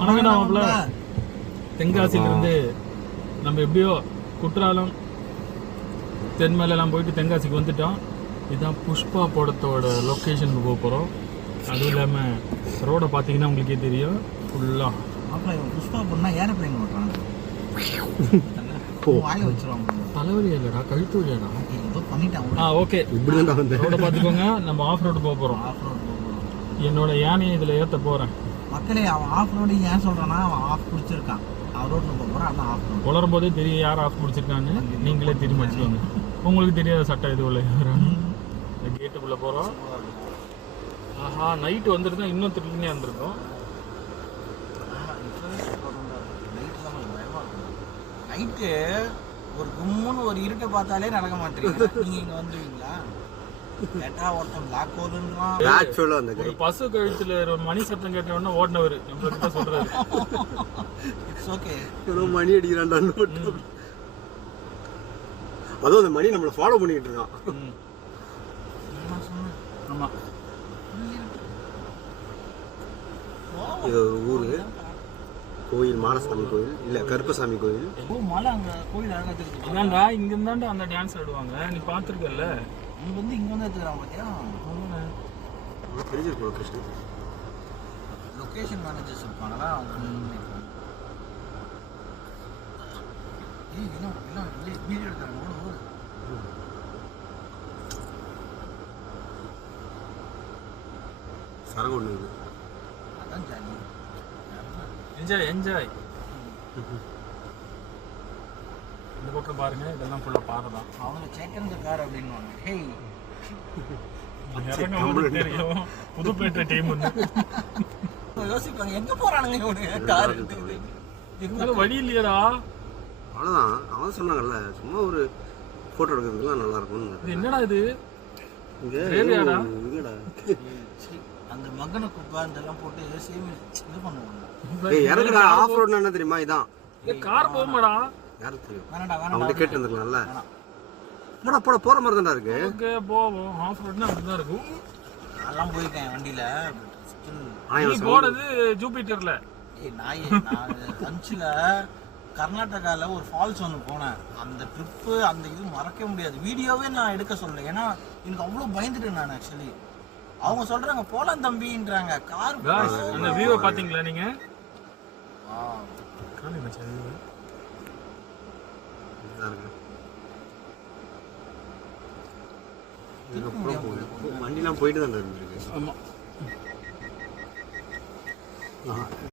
வணக்கம்டா மாப்பிள்ள. தென்காசியிலிருந்து நம்ம எப்படியோ குற்றாலம் தென்மலையெல்லாம் போயிட்டு தென்காசிக்கு வந்துட்டோம். இதுதான் புஷ்பா படத்தோட லொக்கேஷனுக்கு போக போகிறோம். அதுவும் இல்லாமல் ரோடை பார்த்தீங்கன்னா உங்களுக்கே தெரியும் ஃபுல்லாக. புஷ்பா பொண்ணா ஏரோப்ளைன் ஓட்டுறாங்க. வாய வச்சிருவாங்க. தலைவலி இல்லைடா, கழுத்து வலியாடா. ஏதோ பண்ணிட்டாங்க. ஓகே, ரோடை பார்த்துக்கோங்க. நம்ம ஆஃப் ரோடு போக போகிறோம். என்னோட யானையை இதில் ஏற்ற போகிறேன். மக்களே, அவன் ஆஃப் ரோடு ஏன் சொல்கிறான்னா, அவன் ஆஃப் பிடிச்சிருக்கான். அவன் ரோட்டில் போக போகிறான். அதான் ஆஃப் ரோடு. உலரும் போதே தெரியும் யார் ஆஃப் பிடிச்சிருக்கான்னு. நீங்களே திரும்பி வச்சுக்கோங்க. உங்களுக்கு தெரியாத சட்டம் இது உள்ள கேட்டுக்குள்ளே போகிறோம். ஆஹா, நைட்டு வந்துட்டு தான் இன்னும் திருப்பினே வந்திருக்கோம். நைட்டு ஒரு கும்முன்னு ஒரு இருட்டை பார்த்தாலே நடக்க மாட்டேங்க. நீங்க இங்க வந்துருவீங்களா? கேட்டா ஒருத்தன் பிளாக் ஹோல்ன்றான். ஒரு பசு கழுத்துல ஒரு மணி சத்தம் கேட்ட உடனே ஓடினவர் நம்மகிட்ட சொல்றாரு. It's okay. ஏதோ மணி அடிக்கிறான்டான்னு போட்டு. அதுவும் அந்த மணி நம்மளை ஃபாலோ பண்ணிக்கிட்டு இருக்கான். ஆமா, இது ஒரு ஊரு கோயில், மாடசாமி கோயில் இல்ல கருப்பசாமி கோயில். மலை அங்க கோயில் அழகா தெரியுது. அதான்டா, இங்க இருந்தாண்டா அந்த டான்ஸ் ஆடுவாங்க. நீ பாத்துருக்கல? இங்க வந்து எடுத்துக்கிறான் பாத்தியா? தெரிஞ்சிருக்கும் லொகேஷன். லொகேஷன் மேனேஜர்ஸ் இருப்பாங்களா அவங்க. எல்லாம் வீடியோ எடுக்கிறாங்க. சரகு ஒண்ணு இருக்கு. அதான் ஜாலி. Enjoy enjoy. இந்த பக்கம் பாருங்க, இதெல்லாம் ஃபுல்லா பாறை தான். அவங்க சேக்கன் கார் அப்படின்னுவாங்க. ஹேய், தெரியும் புதுப்பேட்டை டீம் யோசிப்பாங்க எங்க போறானுங்க இவனுங்க கார் எடுத்து. வழி இல்லையடா. அவ்வளவுதான். அவன் சொன்னாங்கல்ல, சும்மா ஒரு போட்டோ எடுக்கிறதுக்குலாம் நல்லா இருக்கும். என்னடா இது? அந்த மகனை குப்பை இதெல்லாம் போட்டு சேமி இது பண்ணுவாங்க. இறங்குடா. ஆஃப் ரோட்னா என்ன தெரியுமா? இதான். கார் போகுமாடா? யாருக்கு தெரியும்? வேணாடா அவன்கிட்ட கேட்டு வந்துருக்கலாம்ல. போட போற மாதிரி தான்டா இருக்கு. ஓகே, போவோம். ஆஃப் ரோட்னா அப்படிதான் இருக்கும். நான்லாம் போயிருக்கேன் வண்டியில. நீ போனது ஜூபிட்டர்ல. நான் லஞ்சில் கர்நாடகால ஒரு ஃபால்ஸ் ஒன்று போனேன். அந்த ட்ரிப்பு, அந்த இது மறக்க முடியாது. வீடியோவே நான் எடுக்க சொல்லலை. ஏன்னா எனக்கு அவ்வளோ பயந்துட்டேன் நான். ஆக்சுவலி அவங்க சொல்றாங்க போலாம் தம்பின்றாங்க. கார் அந்த வியூவை பாத்தீங்களா நீங்க? வண்டிலாம் போயிட்டு தான் இருந்துருக்கு. ஆமா.